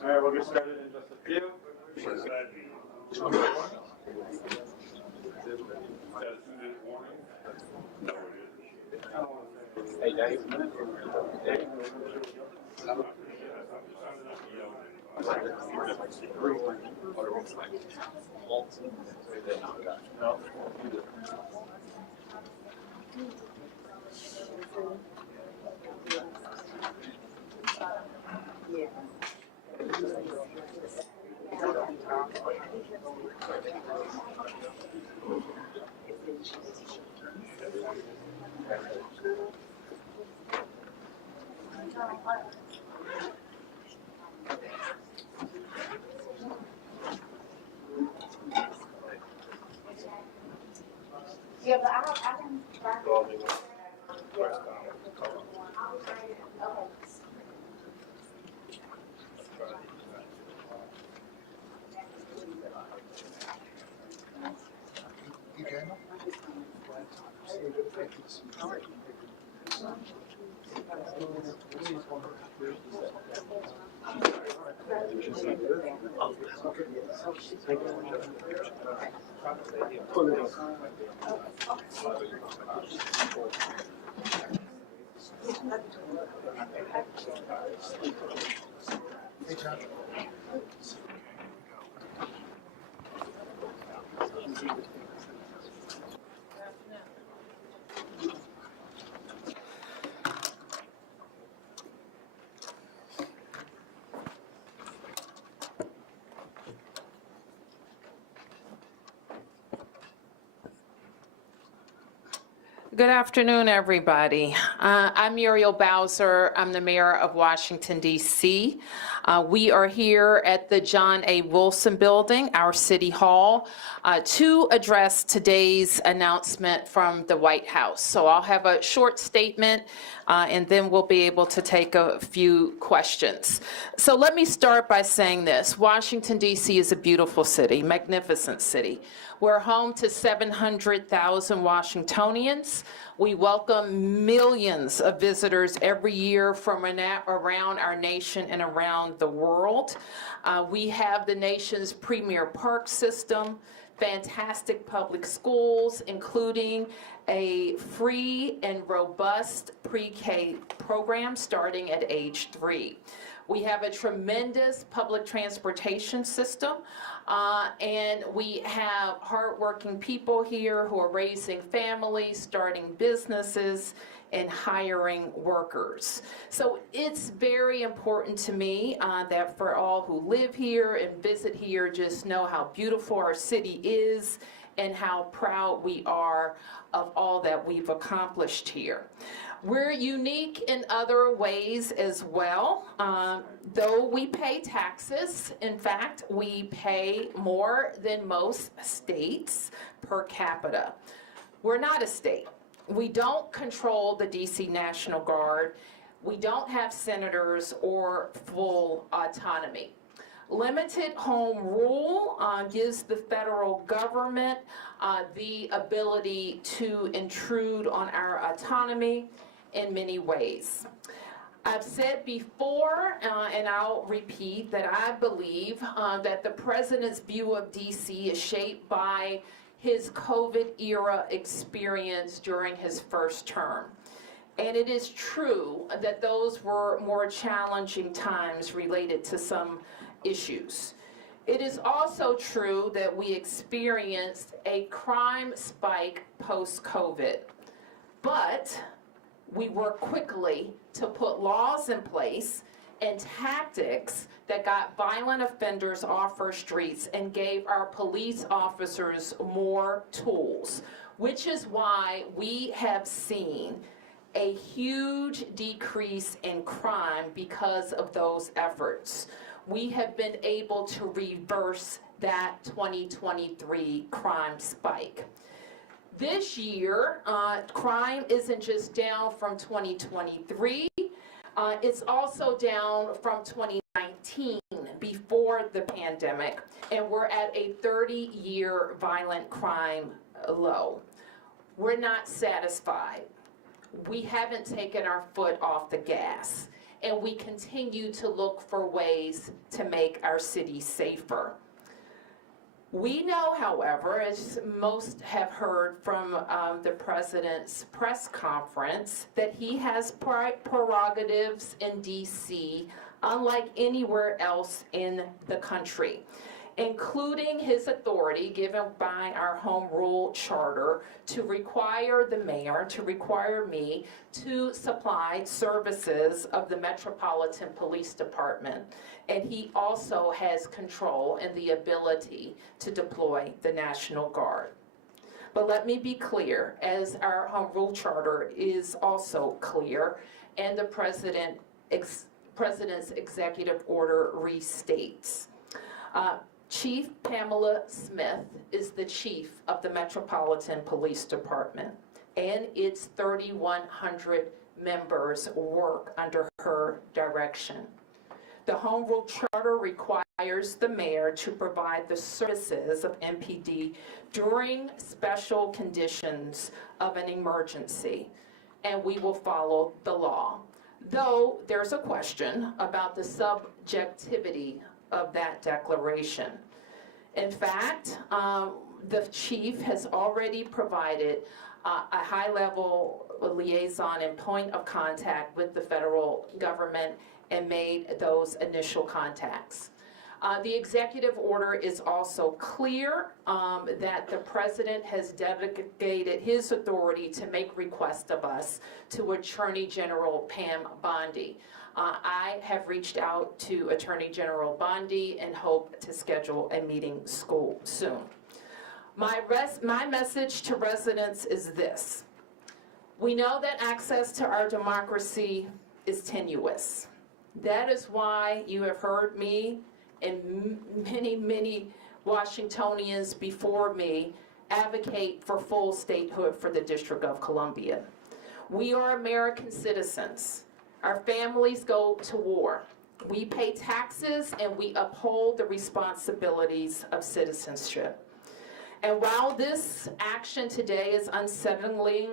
All right, we'll get started in just a few. Hey, Dave. Yeah, but I can. Hey, John. Good afternoon, everybody. I'm Muriel Bowser. I'm the mayor of Washington, D.C. We are here at the John A. Wilson Building, our city hall, to address today's announcement from the White House. So I'll have a short statement, and then we'll be able to take a few questions. So let me start by saying this. Washington, D.C. is a beautiful city, magnificent city. We're home to 700,000 Washingtonians. We welcome millions of visitors every year from around our nation and around the world. We have the nation's premier park system, fantastic public schools, including a free and robust pre-K program starting at age 3. We have a tremendous public transportation system, and we have hardworking people here who are raising families, starting businesses, and hiring workers. So it's very important to me that for all who live here and visit here, just know how beautiful our city is and how proud we are of all that we've accomplished here. We're unique in other ways as well. Though we pay taxes, in fact, we pay more than most states per capita. We're not a state. We don't control the DC National Guard. We don't have senators or full autonomy. Limited home rule gives the federal government the ability to intrude on our autonomy in many ways. I've said before, and I'll repeat, that I believe that the president's view of DC is shaped by his COVID-era experience during his first term. And it is true that those were more challenging times related to some issues. It is also true that we experienced a crime spike post-COVID, but we worked quickly to put laws in place and tactics that got violent offenders off our streets and gave our police officers more tools, which is why we have seen a huge decrease in crime because of those efforts. We have been able to reverse that 2023 crime spike. This year, crime isn't just down from 2023. It's also down from 2019, before the pandemic, and we're at a 30-year violent crime low. We're not satisfied. We haven't taken our foot off the gas, and we continue to look for ways to make our city safer. We know, however, as most have heard from the president's press conference, that he has prerogatives in D.C. unlike anywhere else in the country, including his authority given by our home rule charter to require the mayor, to require me, to supply services of the Metropolitan Police Department. And he also has control and the ability to deploy the National Guard. But let me be clear, as our home rule charter is also clear, and the president's executive order restates. Chief Pamela Smith is the chief of the Metropolitan Police Department, and its 3,100 members work under her direction. The Home Rule Charter requires the mayor to provide the services of MPD during special conditions of an emergency, and we will follow the law. Though there's a question about the subjectivity of that declaration. In fact, the chief has already provided a high-level liaison and point of contact with the federal government and made those initial contacts. The executive order is also clear that the president has delegated his authority to make requests of us to Attorney General Pam Bondi. I have reached out to Attorney General Bondi and hope to schedule a meeting soon. My message to residents is this. We know that access to our democracy is tenuous. That is why you have heard me and many Washingtonians before me advocate for full statehood for the District of Columbia. We are American citizens. Our families go to war. We pay taxes and we uphold the responsibilities of citizenship. And while this action today is unsettling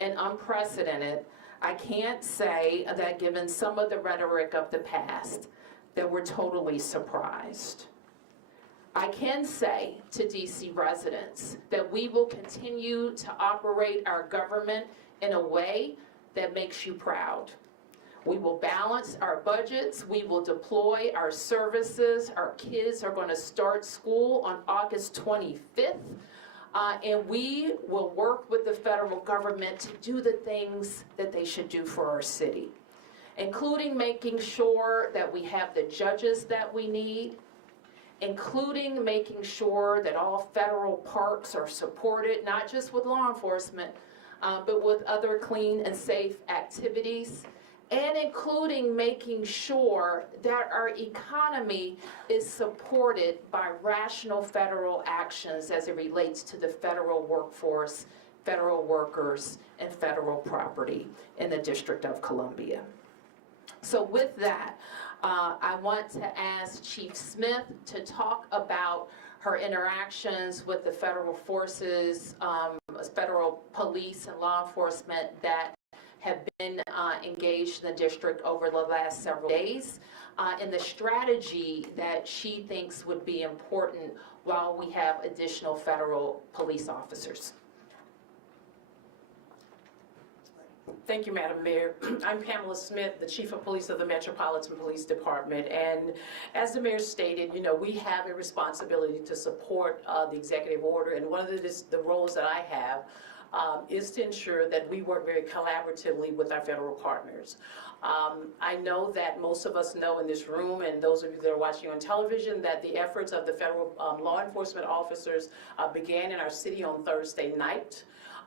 and unprecedented, I can't say that given some of the rhetoric of the past, that we're totally surprised. I can say to DC residents that we will continue to operate our government in a way that makes you proud. We will balance our budgets, we will deploy our services. Our kids are going to start school on August 25th, and we will work with the federal government to do the things that they should do for our city, including making sure that we have the judges that we need, including making sure that all federal parks are supported, not just with law enforcement, but with other clean and safe activities, and including making sure that our economy is supported by rational federal actions as it relates to the federal workforce, federal workers, and federal property in the District of Columbia. So with that, I want to ask Chief Smith to talk about her interactions with the federal forces, federal police and law enforcement that have been engaged in the district over the last several days, and the strategy that she thinks would be important while we have additional federal police officers. Thank you, Madam Mayor. I'm Pamela Smith, the Chief of Police of the Metropolitan Police Department, and as the Mayor stated, you know, we have a responsibility to support the executive order, and one of the roles that I have is to ensure that we work very collaboratively with our federal partners. I know that most of us know in this room, and those of you that are watching on television, that the efforts of the federal law enforcement officers began in our city on Thursday night.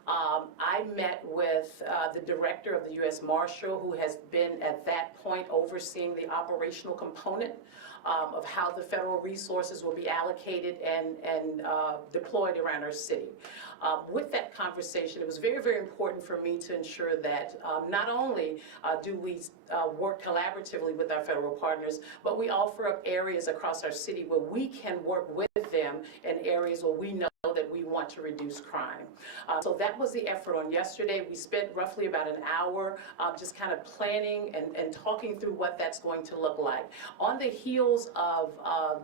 I met with the director of the U.S. Marshal, who has been at that point overseeing the operational component of how the federal resources will be allocated and deployed around our city. With that conversation, it was very, very important for me to ensure that not only do we work collaboratively with our federal partners, but we offer up areas across our city where we can work with them in areas where we know that we want to reduce crime. So that was the effort on yesterday. We spent roughly about an hour just kind of planning and talking through what that's going to look like. On the heels of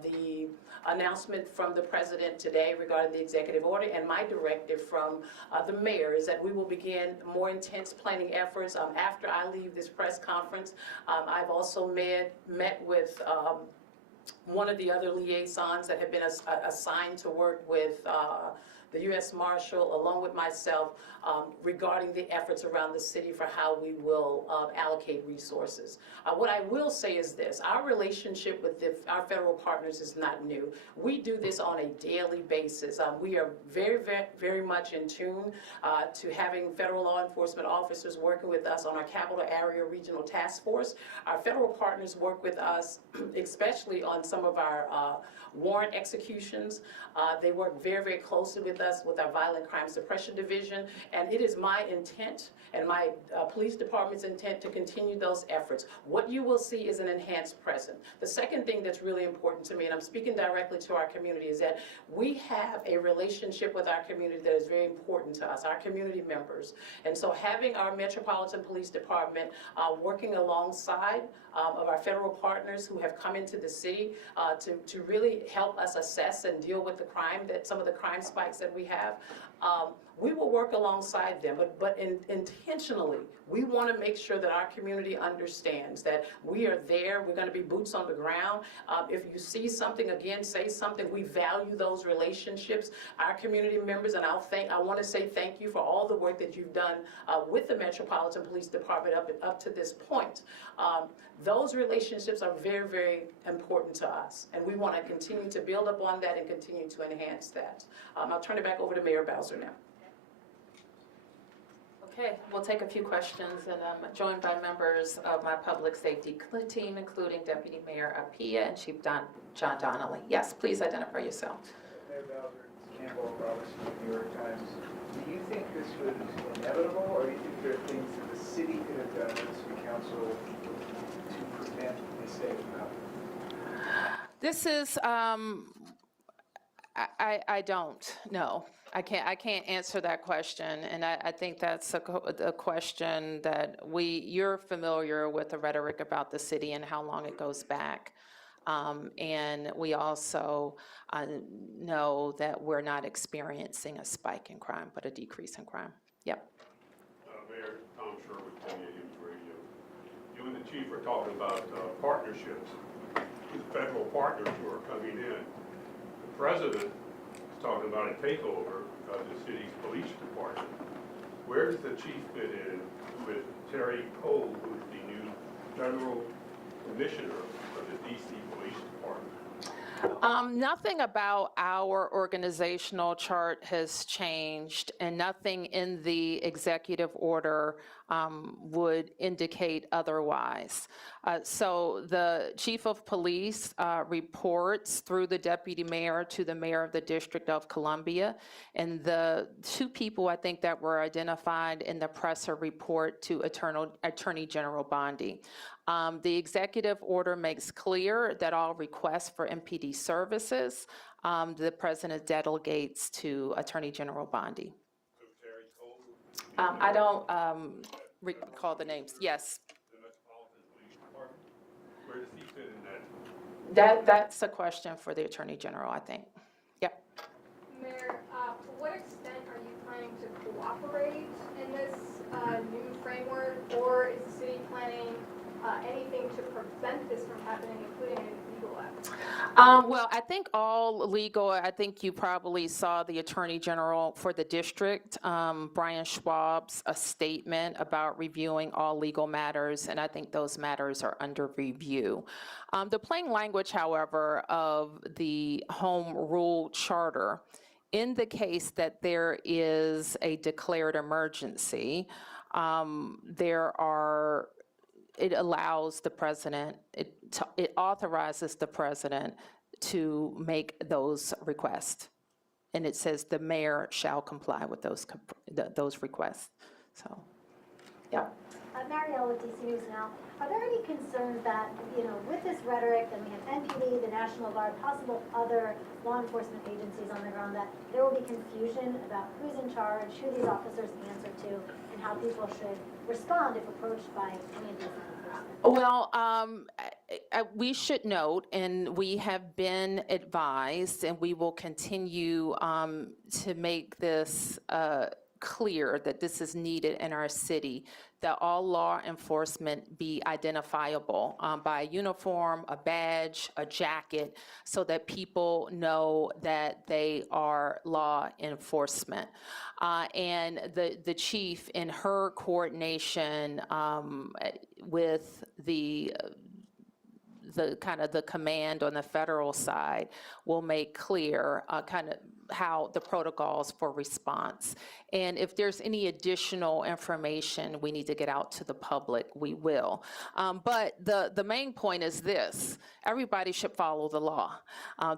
the announcement from the president today regarding the executive order and my directive from the mayor is that we will begin more intense planning efforts after I leave this press conference. I've also met with one of the other liaisons that have been assigned to work with the U.S. Marshal, along with myself, regarding the efforts around the city for how we will allocate resources. What I will say is this: our relationship with our federal partners is not new. We do this on a daily basis. We are very, very, very much in tune to having federal law enforcement officers working with us on our Capital Area Regional Task Force. Our federal partners work with us, especially on some of our warrant executions. They work very, very closely with us with our Violent Crime Suppression Division, and it is my intent and my police department's intent to continue those efforts. What you will see is an enhanced presence. The second thing that's really important to me, and I'm speaking directly to our community, is that we have a relationship with our community that is very important to us, our community members. And so having our Metropolitan Police Department working alongside of our federal partners who have come into the city to really help us assess and deal with the crime, some of the crime spikes that we have, we will work alongside them, but intentionally, we want to make sure that our community understands that we are there. We're going to be boots on the ground. If you see something, again, say something. We value those relationships. Our community members, and I want to say thank you for all the work that you've done with the Metropolitan Police Department up to this point. Those relationships are very, very important to us, and we want to continue to build upon that and continue to enhance that. I'll turn it back over to Mayor Bowser now. Okay, we'll take a few questions, and I'm joined by members of my public safety team, including Deputy Mayor Appiah and Chief John Donnelly. Yes, please identify yourself. Mayor Bowser, Campbell Robertson, New York Times. Do you think this was inevitable, or do you think there are things that the city could have done as city council to prevent mistakes happening? This is, I don't know. I can't answer that question, and I think that's a question that you're familiar with the rhetoric about the city and how long it goes back. And we also know that we're not experiencing a spike in crime, but a decrease in crime. Yep. Mayor Tom Sherwood, WNEW News Radio. You and the chief are talking about partnerships with federal partners who are coming in. The president is talking about a takeover of the city's police department. Where does the chief fit in with Terry Cole, who's the new general commissioner of the DC Police Department? Nothing about our organizational chart has changed, and nothing in the executive order would indicate otherwise. So the chief of police reports through the deputy mayor to the mayor of the District of Columbia, and the two people I think that were identified in the presser report to Attorney General Bondi. The executive order makes clear that all requests for MPD services, the president delegates to Attorney General Bondi. So Terry Cole? I don't recall the names. Yes. The Metropolitan Police Department? Where does he fit in that? That's a question for the Attorney General, I think. Yep. Mayor, to what extent are you planning to cooperate in this new framework, or is the city planning anything to prevent this from happening, including any legal efforts? Well, I think all legal, I think you probably saw the Attorney General for the district, Brian Schwab's a statement about reviewing all legal matters, and I think those matters are under review. The plain language, however, of the Home Rule Charter indicates that there is a declared emergency. There are it allows the president, it authorizes the president to make those requests. And it says the mayor shall comply with those requests. So, yeah. Marielle with DC News Now. Are there any concerns that, with this rhetoric, that we have NPD, the National Guard, possible other law enforcement agencies on the ground, that there will be confusion about who's in charge, who these officers answer to, and how people should respond if approached by any of these law enforcement? Well, we should note, and we have been advised, and we will continue to make this clear that this is needed in our city, that all law enforcement be identifiable by a uniform, a badge, a jacket, so that people know that they are law enforcement. And the chief, in her coordination with the kind of the command on the federal side, will make clear kind of how the protocols for response. And if there's any additional information we need to get out to the public, we will. But the main point is this: everybody should follow the law,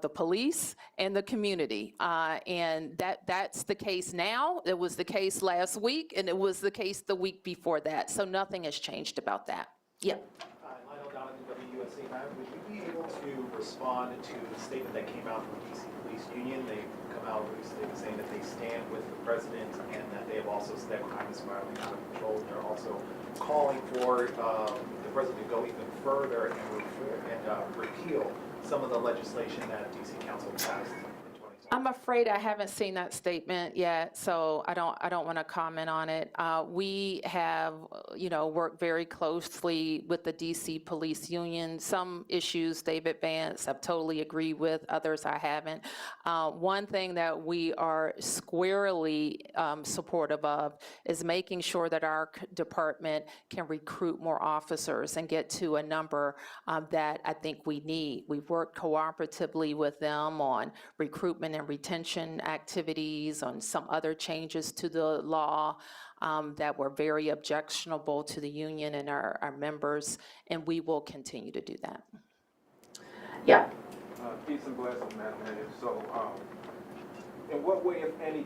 the police and the community. And that's the case now. It was the case last week, and it was the case the week before that. So nothing has changed about that. Yeah. Would you be able to respond to the statement that came out from DC Police Union? They've come out recently saying that they stand with the president and that they have also said crime is spiraling out of control. And they're also calling for the president to go even further and repeal some of the legislation that DC Council passed. I'm afraid I haven't seen that statement yet, so I don't want to comment on it. We have, worked very closely with the DC Police Union. Some issues they've advanced, I've totally agreed with. Others I haven't. One thing that we are squarely supportive of is making sure that our department can recruit more officers and get to a number that I think we need. We've worked cooperatively with them on recruitment and retention activities, on some other changes to the law that were very objectionable to the union and our members, and we will continue to do that. Yeah. Peace and blessings, Madam Mayor. So, in what way, if any,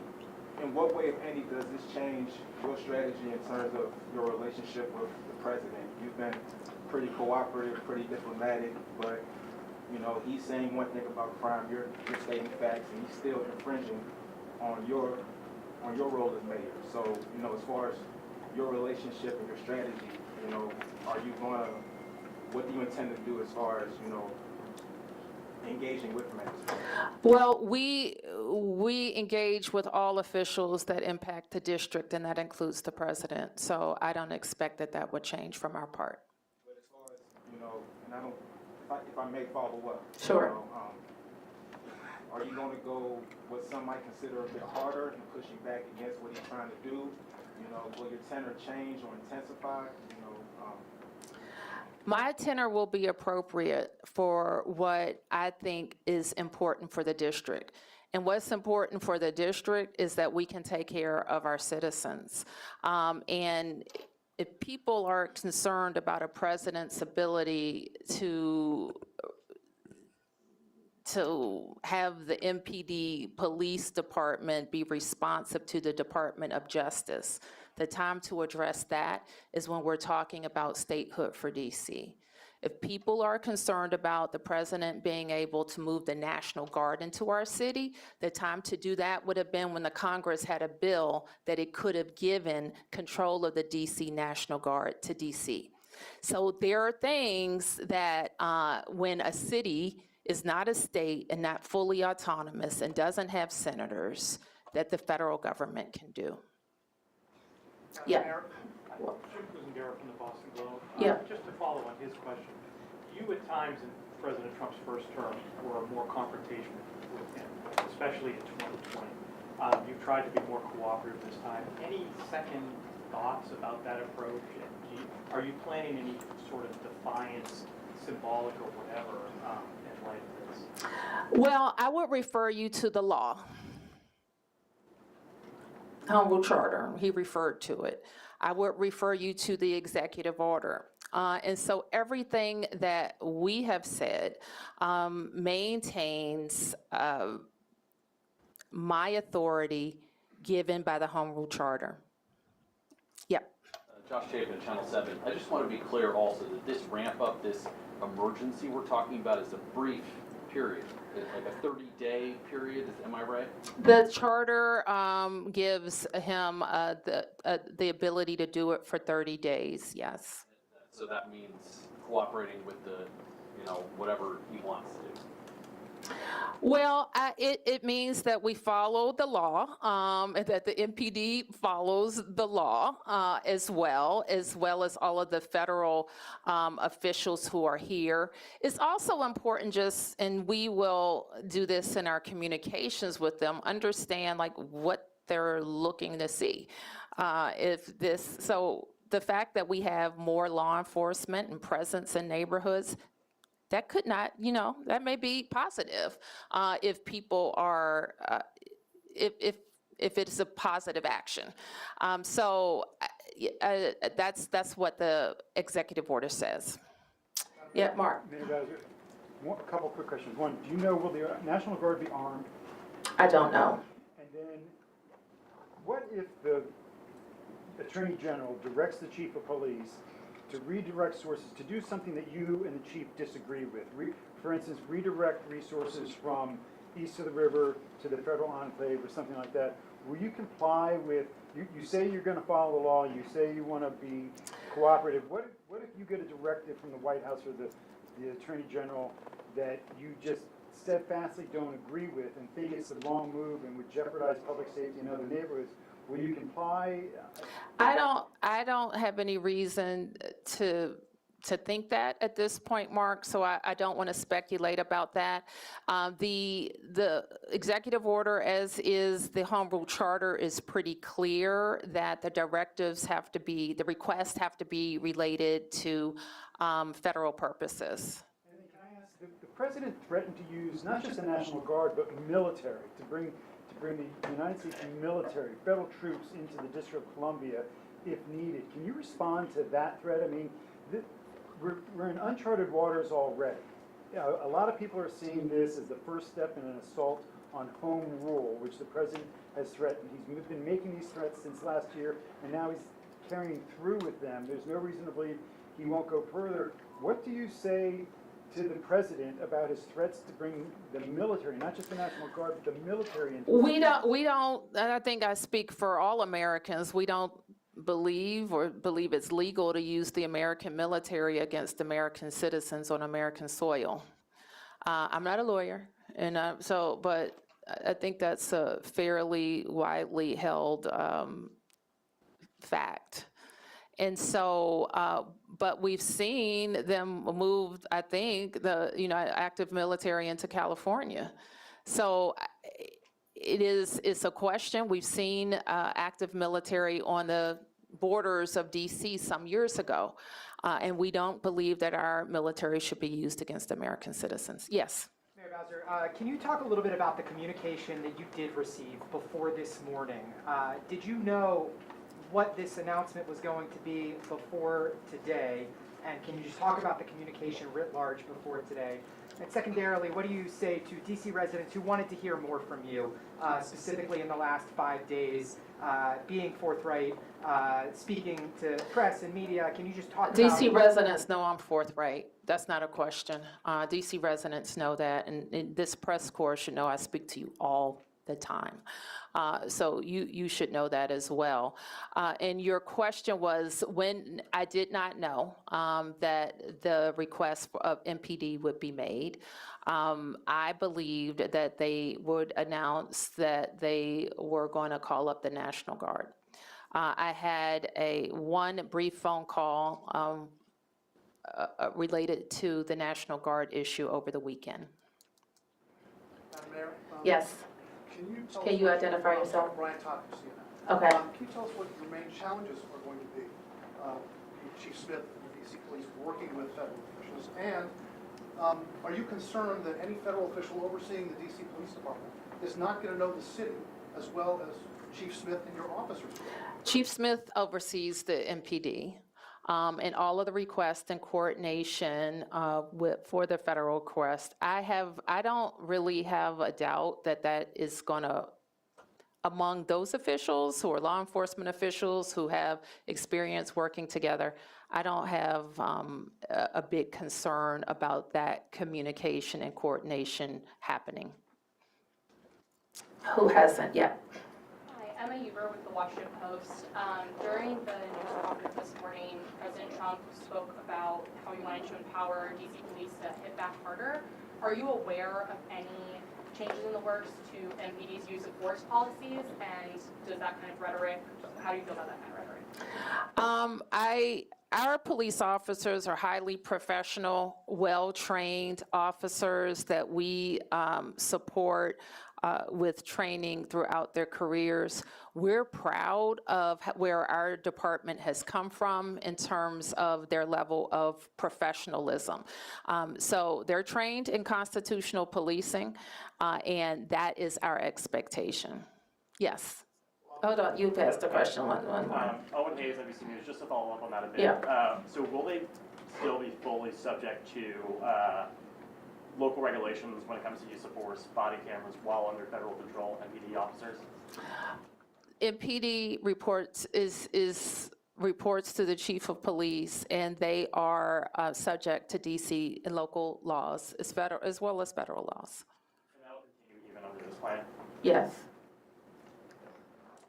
does this change your strategy in terms of your relationship with the president? You've been pretty cooperative, pretty diplomatic, but he's saying one thing about crime, you're stating facts, and he's still infringing on your role as mayor. So, as far as your relationship and your strategy, what do you intend to do as far as, engaging with mayors? Well, we engage with all officials that impact the district, and that includes the president. So I don't expect that would change from our part. But as far as, and if I may follow up. Sure. Are you going to go what some might consider a bit harder and pushing back against what he's trying to do? Will your tenor change or intensify? My tenor will be appropriate for what I think is important for the district. And what's important for the district is that we can take care of our citizens. And if people are concerned about a president's ability to have the MPD police department be responsive to the Department of Justice, the time to address that is when we're talking about statehood for DC. If people are concerned about the president being able to move the National Guard into our city, the time to do that would have been when the Congress had a bill that it could have given control of the DC National Guard to DC. So there are things that when a city is not a state and not fully autonomous and doesn't have senators, that the federal government can do. Yeah. Susan Garrett from the Boston Globe. Yeah. Just to follow on his question, you at times in President Trump's first term were more confrontational with him, especially in 2020. You've tried to be more cooperative this time. Any second thoughts about that approach? And are you planning any sort of defiance, symbolic or whatever, in light of this? Well, I would refer you to the law. Humble Charter, he referred to it. I would refer you to the executive order. And so everything that we have said maintains my authority given by the Home Rule Charter. Yep. Josh Chapin, Channel 7. I just want to be clear also that this ramp up, this emergency we're talking about is a brief period, like a 30-day period, am I right? The charter gives him the ability to do it for 30 days, yes. So that means cooperating with the, whatever he wants to do. Well, it means that we follow the law, that the MPD follows the law as well as all of the federal officials who are here. It's also important just, and we will do this in our communications with them, understand like what they're looking to see. So the fact that we have more law enforcement and presence in neighborhoods, that could not, that may be positive if people are, if it's a positive action. So that's what the executive order says. Yeah, Mark. Mayor Bowser, a couple quick questions. One, do you know, will the National Guard be armed? I don't know. And then, what if the Attorney General directs the Chief of Police to redirect sources to do something that you and the chief disagree with? For instance, redirect resources from east of the river to the federal enclave or something like that. Will you comply with, you say you're going to follow the law, you say you want to be cooperative. What if you get a directive from the White House or the Attorney General that you just steadfastly don't agree with and think it's the wrong move and would jeopardize public safety in other neighborhoods? Will you comply? I don't have any reason to think that at this point, Mark, so I don't want to speculate about that. The executive order, as is the Home Rule Charter, is pretty clear that the directives have to be, the requests have to be related to federal purposes. And then can I ask, the president threatened to use not just the National Guard, but military, to bring the United States military, federal troops into the District of Columbia if needed. Can you respond to that threat? I mean, we're in uncharted waters already. A lot of people are seeing this as the first step in an assault on home rule, which the president has threatened. He's been making these threats since last year, and now he's carrying through with them. There's no reason to believe he won't go further. What do you say to the president about his threats to bring the military, not just the National Guard, but the military into? We don't, and I think I speak for all Americans, we don't believe it's legal to use the American military against American citizens on American soil. I'm not a lawyer, and but I think that's a fairly widely held fact. And so, but we've seen them move, I think, the active military into California. So it's a question. We've seen active military on the borders of DC some years ago, and we don't believe that our military should be used against American citizens. Yes. Mayor Bowser, can you talk a little bit about the communication that you did receive before this morning? Did you know what this announcement was going to be before today? And can you just talk about the communication writ large before today? And secondarily, what do you say to DC residents who wanted to hear more from you, specifically in the last 5 days, being forthright, speaking to press and media? Can you just talk about... DC residents know I'm forthright. That's not a question. DC residents know that, and this press corps should know I speak to you all the time. So you should know that as well. And your question was, when I did not know that the request of MPD would be made. I believed that they would announce that they were going to call up the National Guard. I had one brief phone call related to the National Guard issue over the weekend. Mayor? Yes. Can you identify yourself? Brian Topping, CNN. Okay. Can you tell us what your main challenges are going to be? Chief Smith and the DC Police working with federal officials, and are you concerned that any federal official overseeing the DC Police Department is not going to know the city as well as Chief Smith and your officers? Chief Smith oversees the MPD. and all of the requests and coordination for the federal request. I don't really have a doubt that that is going to, among those officials who are law enforcement officials who have experience working together, I don't have a big concern about that communication and coordination happening. Who hasn't yet? Hi, Emma Huber with the Washington Post. During the news conference this morning, President Trump spoke about how he wanted to empower DC police to hit back harder. Are you aware of any changes in the works to MPD's use of force policies, and does that kind of rhetoric, how do you feel about that kind of rhetoric? Our police officers are highly professional, well-trained officers that we support with training throughout their careers. We're proud of where our department has come from in terms of their level of professionalism. So they're trained in constitutional policing, and that is our expectation. Yes. Hold on, you passed the question. One more. Owen Hayes, NBC News, just to follow up on that a bit. Yeah. So will they still be fully subject to local regulations when it comes to use of force, body cameras, while under federal control, MPD officers? MPD reports to the chief of police, and they are subject to DC and local laws, as well as federal laws. And that will continue even under this plan? Yes.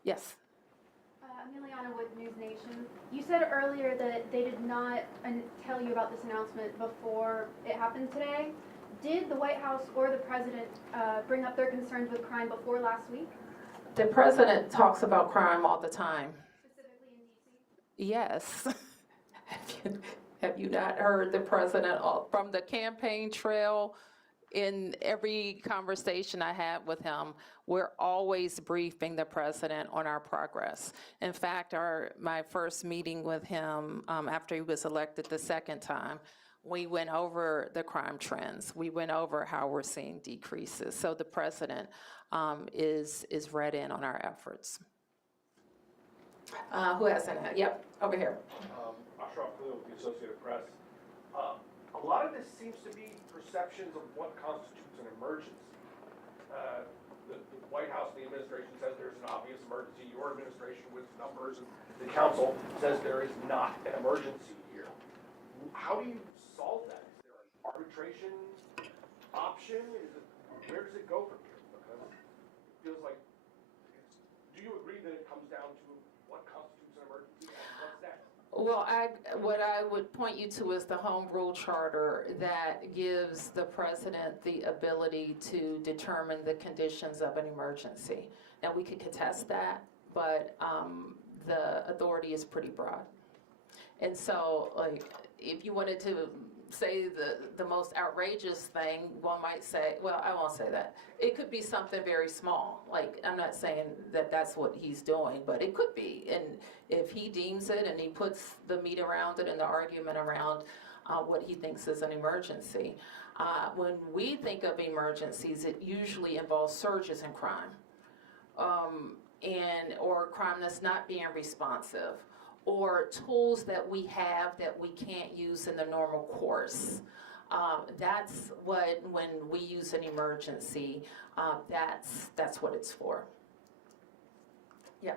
Yes. Emiliana with News Nation. You said earlier that they did not tell you about this announcement before it happened today. Did the White House or the president bring up their concerns with crime before last week? The president talks about crime all the time. Specifically in DC? Yes. Have you not heard the president from the campaign trail? In every conversation I have with him, we're always briefing the president on our progress. In fact, my first meeting with him after he was elected the second time, we went over the crime trends. We went over how we're seeing decreases. So the president is read in on our efforts. Who hasn't had? Yep, over here. Ashraf Khalil with the Associated Press. A lot of this seems to be perceptions of what constitutes an emergency. The White House and the administration says there's an obvious emergency. Your administration with numbers and the council says there is not an emergency here. How do you solve that? Is there an arbitration option? Where does it go from here? Because it feels like, do you agree that it comes down to what constitutes an emergency and what's next? Well, what I would point you to is the Home Rule Charter that gives the president the ability to determine the conditions of an emergency. Now, we could contest that, but the authority is pretty broad. And so, like, if you wanted to say the most outrageous thing, one might say, well, I won't say that. It could be something very small. Like, I'm not saying that that's what he's doing, but it could be. And if he deems it and he puts the meat around it and the argument around what he thinks is an emergency. When we think of emergencies, it usually involves surges in crime or crime that's not being responsive, or tools that we have that we can't use in the normal course. That's what, when we use an emergency, that's what it's for. Yeah.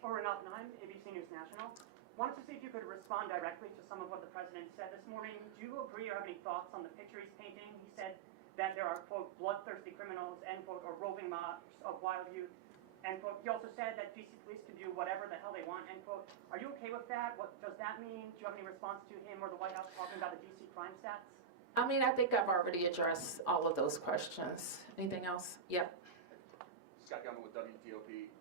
Oren Oppenheim, ABC News National. Wanted to see if you could respond directly to some of what the president said this morning. Do you agree or have any thoughts on the picture he's painting? He said that there are, quote, bloodthirsty criminals, end quote, or roving mobs of wild youth. End quote. He also said that DC police can do whatever the hell they want, end quote. Are you okay with that? What does that mean? Do you have any response to him or the White House talking about the DC crime stats? I mean, I think I've already addressed all of those questions. Anything else? Yep. Scott Gumman with WTOP.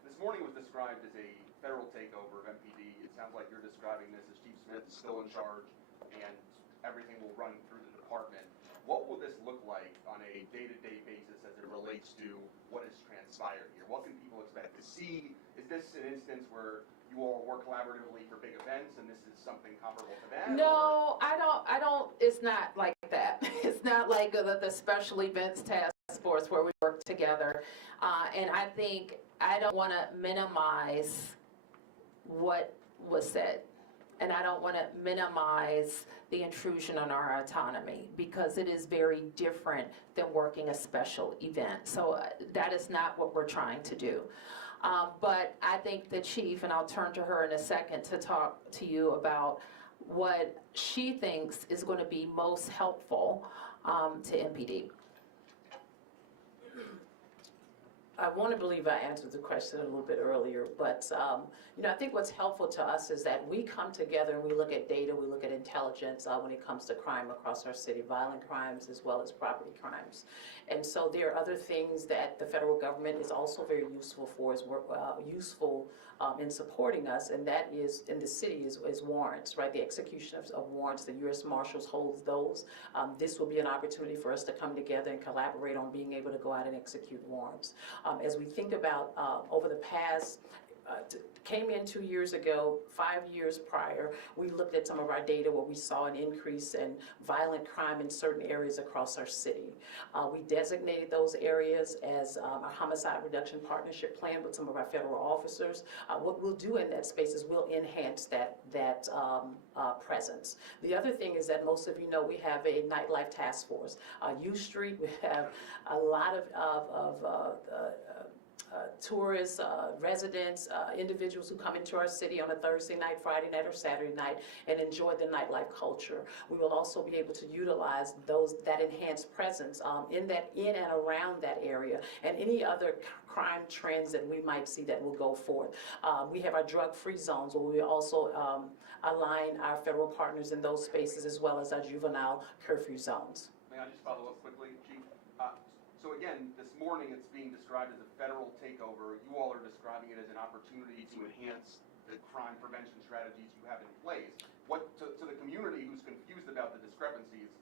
This morning was described as a federal takeover of MPD. It sounds like you're describing this as Chief Smith is still in charge and everything will run through the department. What will this look like on a day-to-day basis as it relates to what has transpired here? What can people expect to see? Is this an instance where you all work collaboratively for big events and this is something comparable to that? No, I don't, it's not like that. It's not like the special events task force where we work together. And I think I don't want to minimize what was said. And I don't want to minimize the intrusion on our autonomy because it is very different than working a special event. So that is not what we're trying to do. But I think the chief, and I'll turn to her in a second to talk to you about what she thinks is going to be most helpful to MPD. I want to believe I answered the question a little bit earlier, but I think what's helpful to us is that we come together and we look at data, we look at intelligence when it comes to crime across our city, violent crimes as well as property crimes. And so there are other things that the federal government is also very useful for, useful in supporting us, and that is in the city is warrants, right? The execution of warrants, the U.S. Marshals holds those. This will be an opportunity for us to come together and collaborate on being able to go out and execute warrants. As we think about over the past, came in 2 years ago, 5 years prior, we looked at some of our data where we saw an increase in violent crime in certain areas across our city. We designated those areas as a homicide reduction partnership plan with some of our federal officers. What we'll do in that space is we'll enhance that presence. The other thing is that most of you know we have a nightlife task force. U Street, we have a lot of tourists, residents, individuals who come into our city on a Thursday night, Friday night, or Saturday night and enjoy the nightlife culture. We will also be able to utilize that enhanced presence in and around that area and any other crime trends that we might see that will go forth. We have our drug-free zones where we also align our federal partners in those spaces as well as our juvenile curfew zones. May I just follow up quickly, Chief? So again, this morning it's being described as a federal takeover. You all are describing it as an opportunity to enhance the crime prevention strategies you have in place. What to the community who's confused about the discrepancies,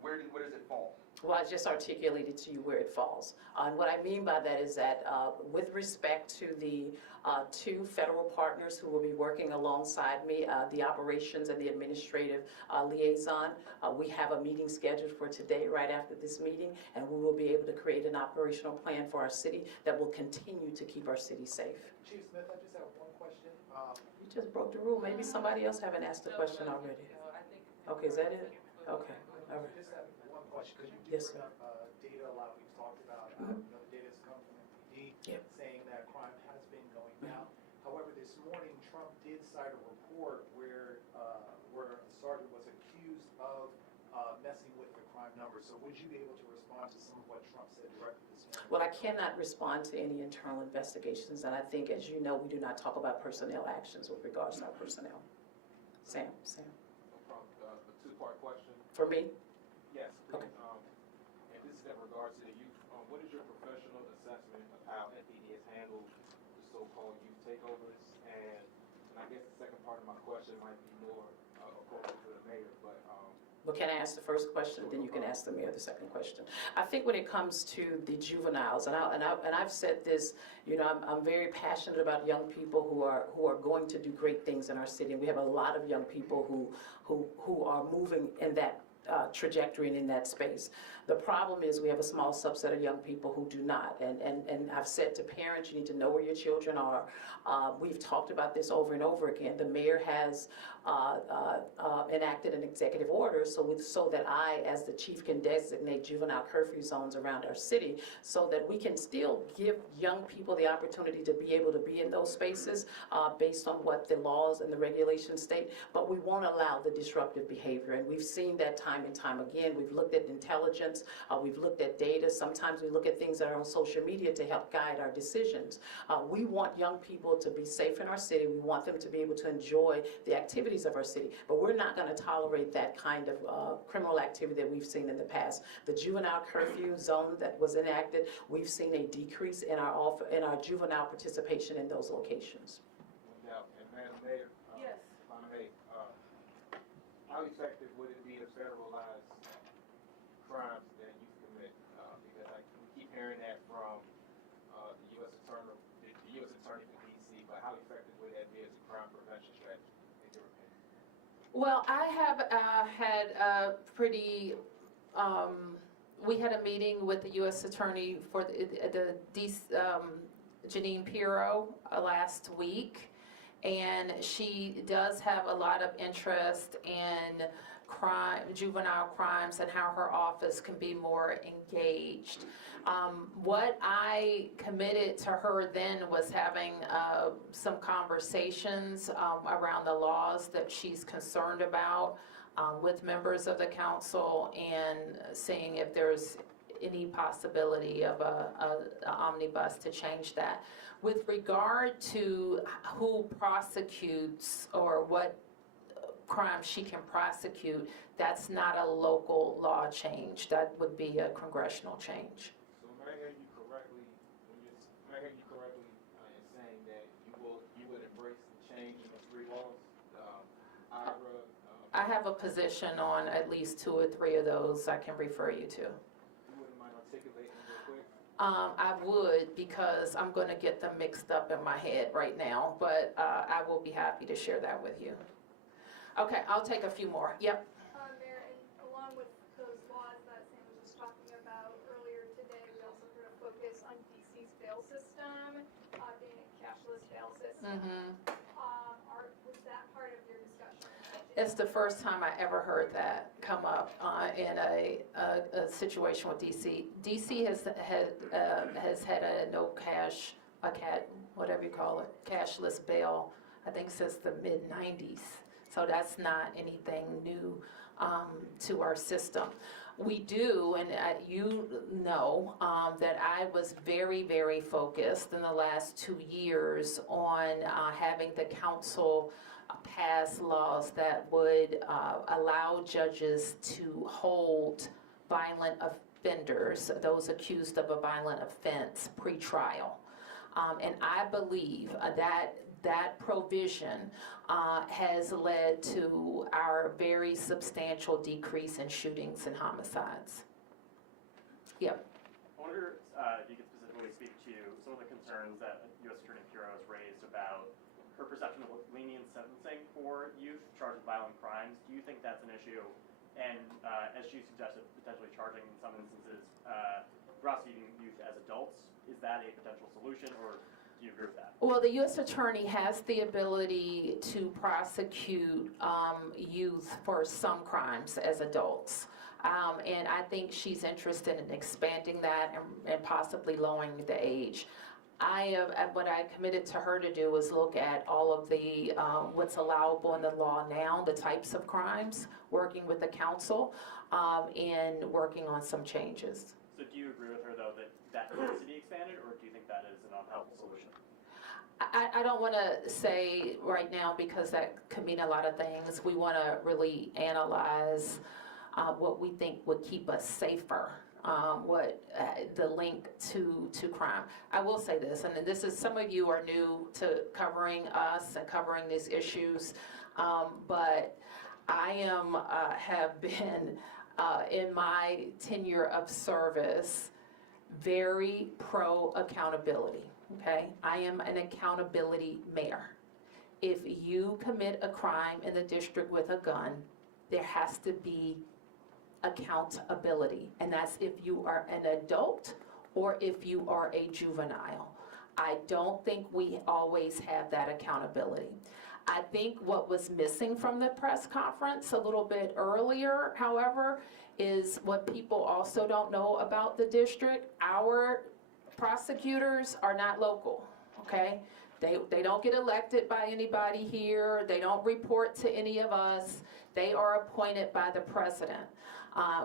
where does it fall? Well, I just articulated to you where it falls. And what I mean by that is that with respect to the two federal partners who will be working alongside me, the operations and the administrative liaison, we have a meeting scheduled for today right after this meeting, and we will be able to create an operational plan for our city that will continue to keep our city safe. Chief Smith, I just have one question. You just broke the rule. Maybe somebody else haven't asked the question already. Okay, is that it? Okay, all right. Just have one question. Could you Yes, bring sir. up data a lot we've talked about? The data has come from MPD saying that crime has been going down. However, this morning Trump did cite a report where a sergeant was accused of messing with the crime numbers. So would you be able to respond to some of what Trump said directly this morning? Well, I cannot respond to any internal investigations, and I think, as you know, we do not talk about personnel actions with regards to our personnel. Sam. No problem. The two-part question. For me? Yes, please. Okay. And this is in regards to the youth. What is your professional assessment of how MPD has handled the so-called youth takeovers? And I guess the second part of my question might be more appropriate for the mayor, but Well, can I ask the first question, then you can ask the mayor the second question. I think when it comes to the juveniles, and I've said this, I'm very passionate about young people who are going to do great things in our city. And we have a lot of young people who are moving in that trajectory and in that space. The problem is we have a small subset of young people who do not. And I've said to parents, you need to know where your children are. We've talked about this over and over again. The mayor has enacted an executive order so that I, as the chief, can designate juvenile curfew zones around our city so that we can still give young people the opportunity to be able to be in those spaces based on what the laws and the regulations state, but we won't allow the disruptive behavior. And we've seen that time and time again. We've looked at intelligence, we've looked at data. Sometimes we look at things that are on social media to help guide our decisions. We want young people to be safe in our city. We want them to be able to enjoy the activities of our city, but we're not going to tolerate that kind of criminal activity that we've seen in the past. The juvenile curfew zone that was enacted, we've seen a decrease in our juvenile participation in those locations. no doubt. And Madam Mayor, Yes. if I may, how effective would it be to federalize crimes that you commit? Because we keep hearing that from the U.S. Attorney for D.C., but how effective would that be as a crime prevention strategy, in your opinion? Well, I have had a pretty, we had a meeting with the U.S. Attorney for Janine Pirro last week, And she does have a lot of interest in crime, juvenile crimes, and how her office can be more engaged. What I committed to her then was having some conversations around the laws that she's concerned about with members of the council, and seeing if there's any possibility of a omnibus to change that. With regard to who prosecutes or what crime she can prosecute, that's not a local law change. That would be a congressional change. So may I hear you correctly, may I hear you correctly in saying that you would embrace the change in the 3 laws, IRA? I have a position on at least 2 or 3 of those I can refer you to. You wouldn't mind articulating real quick? I would, because I'm going to get them mixed up in my head right now, but I will be happy to share that with you. Okay, I'll take a few more. Yep. Mayor, and along with those laws that Sam was just talking about earlier today, we also heard a focus on DC's bail system, being a cashless bail system. Was that part of your discussion? It's the first time I ever heard that come up in a situation with DC. DC has had a no cash, whatever you call it, cashless bail, I think since the mid-90s. So that's not anything new to our system. We do, and you know, that I was very, very focused in the last 2 years on having the council pass laws that would allow judges to hold violent offenders, those accused of a violent offense, pre-trial. And I believe that provision has led to our very substantial decrease in shootings and homicides. Yep. I wonder if you could specifically speak to some of the concerns that U.S. Attorney Bureau has raised about her perception of lenient sentencing for youth charged with violent crimes. Do you think that's an issue? And as she suggested, potentially charging in some instances prosecuting youth as adults, is that a potential solution, or do you agree with that? Well, the U.S. Attorney has the ability to prosecute youth for some crimes as adults. And I think she's interested in expanding that and possibly lowering the age. What I committed to her to do was look at all of the what's allowable in the law now, the types of crimes, working with the council, and working on some changes. So do you agree with her, though, that needs to be expanded, or do you think that is an unhelpful solution? I don't want to say right now, because that could mean a lot of things. We want to really analyze what we think would keep us safer, what the link to crime. I will say this, and this is, some of you are new to covering us and covering these issues, but I have been in my tenure of service very pro accountability. Okay, I am an accountability mayor. If you commit a crime in the district with a gun, there has to be accountability, and that's if you are an adult or if you are a juvenile. I don't think we always have that accountability. I think what was missing from the press conference a little bit earlier, however, is what people also don't know about the district. Our prosecutors are not local, okay? They don't get elected by anybody here. They don't report to any of us. They are appointed by the president.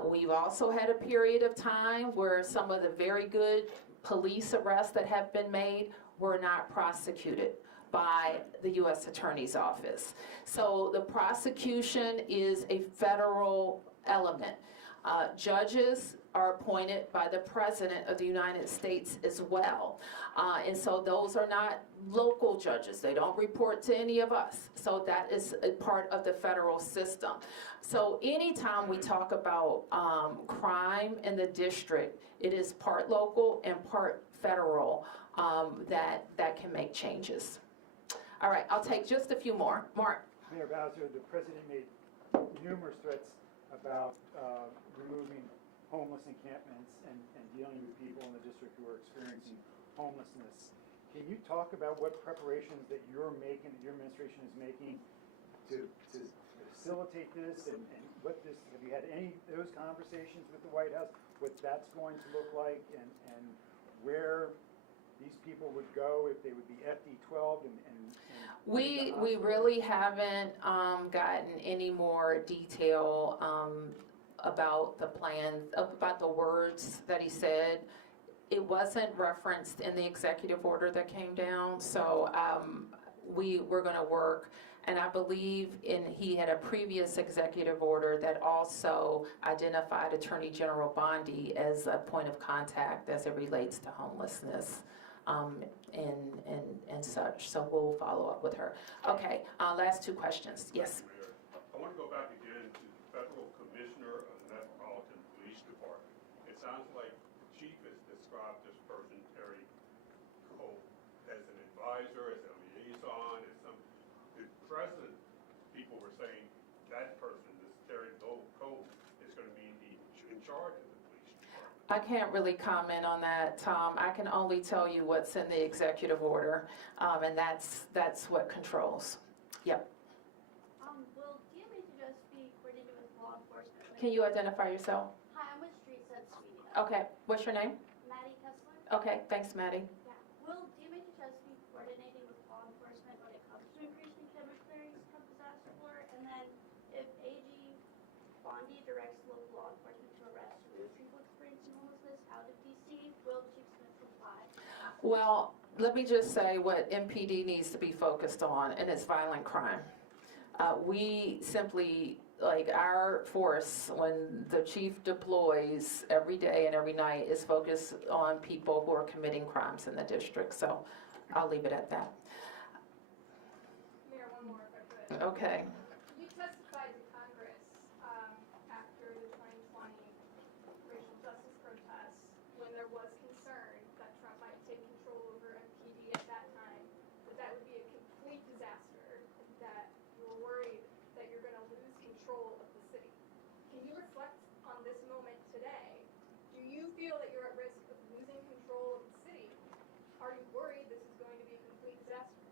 We've also had a period of time where some of the very good police arrests that have been made were not prosecuted by the U.S. Attorney's Office. So the prosecution is a federal element. Judges are appointed by the President of the United States as well. And so those are not local judges. They don't report to any of us. So that is a part of the federal system. So anytime we talk about crime in the district, it is part local and part federal that can make changes. All right, I'll take just a few more. Mark. Mayor Bowser, the president made numerous threats about removing homeless encampments and dealing with people in the district who are experiencing homelessness. Can you talk about what preparations that you're making, that your administration is making to facilitate this and what this, have you had any of those conversations with the White House, what that's going to look like and where these people would go if they would be FD12 and We really haven't gotten any more detail about the plan, about the words that he said. It wasn't referenced in the executive order that came down, so we're going to work. And I believe he had a previous executive order that also identified Attorney General Bondi as a point of contact as it relates to homelessness and such. So we'll follow up with her. Okay, last two questions. Yes. Mayor, I want to go back again to the Federal Commissioner of the Metropolitan Police Department. It sounds like the chief has described this person, Terry Cole, as an advisor, as a liaison, as some. The president, people were saying that person, this Terry Cole, is going to be in charge of the police department. I can't really comment on that, Tom. I can only tell you what's in the executive order, and that's what controls. Yep. Will DMH just be coordinated with law enforcement? Can you identify yourself? Hi, I'm with Street Set Sweden. Okay, what's your name? Maddie Kessler? Okay, thanks, Maddie. Yeah. Will DMH be coordinating with law enforcement when it comes to increasing chemistry from disaster alert? And then if AG Bondi directs local law enforcement to arrest or remove people experiencing homelessness out of DC, will Chief Smith comply? Well, let me just say what MPD needs to be focused on, and it's violent crime. We simply, like our force, when the chief deploys every day and every night, is focused on people who are committing crimes in the district. So I'll leave it at that. Mayor, one more if I could. Okay. You testified to Congress after the 2020 racial justice protests when there was concern that Trump might take control over MPD at that time, that would be a complete disaster, that you were worried that you're going to lose control of the city. Can you reflect on this moment today? Do you feel that you're at risk of losing control of the city? Are you worried this is going to be a complete disaster?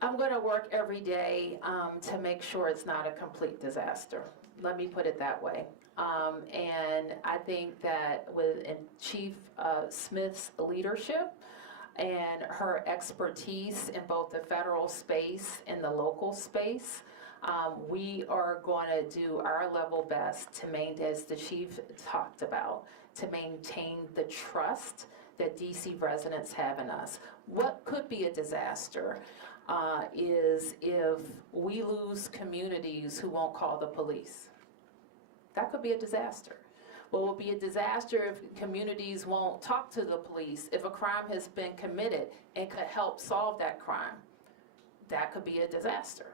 I'm going to work every day to make sure it's not a complete disaster. Let me put it that way. And I think that with Chief Smith's leadership and her expertise in both the federal space and the local space, we are going to do our level best to maintain, as the chief talked about, to maintain the trust that DC residents have in us. What could be a disaster is if we lose communities who won't call the police. That could be a disaster. What will be a disaster if communities won't talk to the police, if a crime has been committed and could help solve that crime. That could be a disaster.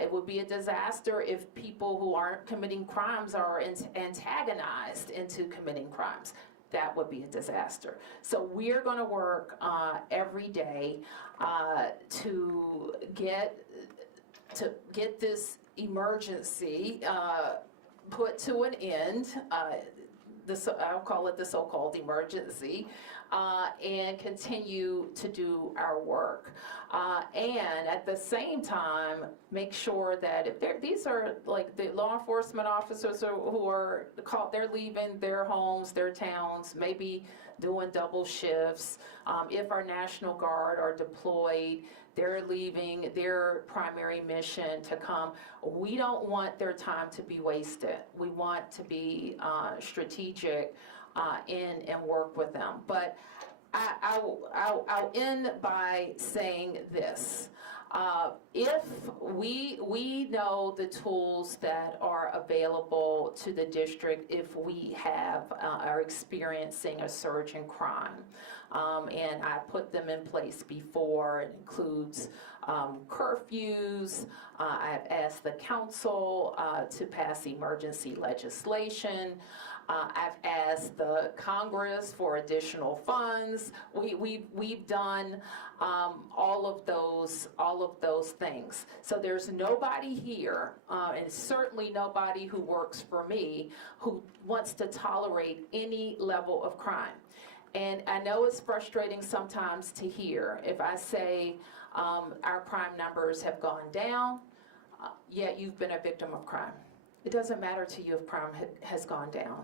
It would be a disaster if people who aren't committing crimes are antagonized into committing crimes. That would be a disaster. So we're going to work every day to get this emergency put to an end. I'll call it the so-called emergency, and continue to do our work. And at the same time, make sure that if these are like the law enforcement officers who are called, they're leaving their homes, their towns, maybe doing double shifts. If our National Guard are deployed, they're leaving their primary mission to come. We don't want their time to be wasted. We want to be strategic and work with them. But I'll end by saying this. If we know the tools that are available to the district if we are experiencing a surge in crime. And I put them in place before. It includes curfews. I've asked the council to pass emergency legislation. I've asked the Congress for additional funds. We've done all of those things. So there's nobody here, and certainly nobody who works for me, who wants to tolerate any level of crime. And I know it's frustrating sometimes to hear. If I say our crime numbers have gone down, yet you've been a victim of crime. It doesn't matter to you if crime has gone down,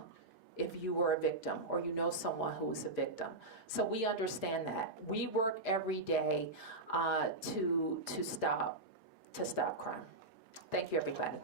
if you were a victim or you know someone who was a victim. So we understand that. We work every day to stop crime. Thank you, everybody.